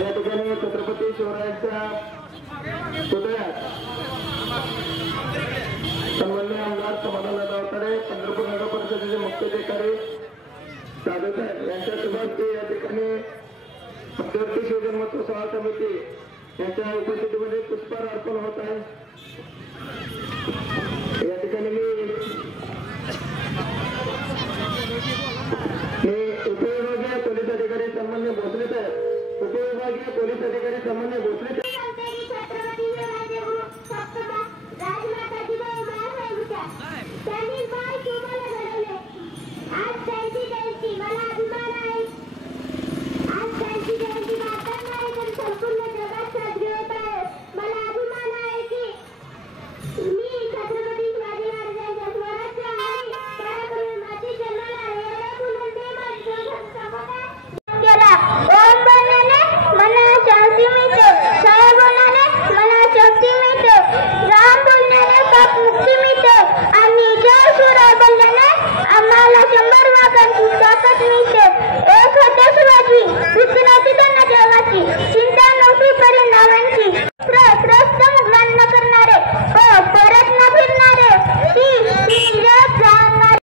या ठिकाणी छत्रपती शिवरायांच्या पुतळ्यात सन्माननीय आमदार समाधानदादा अवताडे, पंढरपूर नगर परिषदेचे मुख्याधिकारी साहेब यांच्यासोबत या ठिकाणी मध्यवर्ती शिवजन्मोत्सव सोहळा समिती यांच्या उपस्थितीमध्ये पुष्पहार अर्पण होत आहे। या ठिकाणी मी उपविभागीय पोलीस अधिकारी सन्माननीय भोसले साहेब, उपविभागीय पोलीस अधिकारी सन्माननीय भोसले आम्हाला 100 वाघांची ताकद मिळते। एक होते शिवाजी।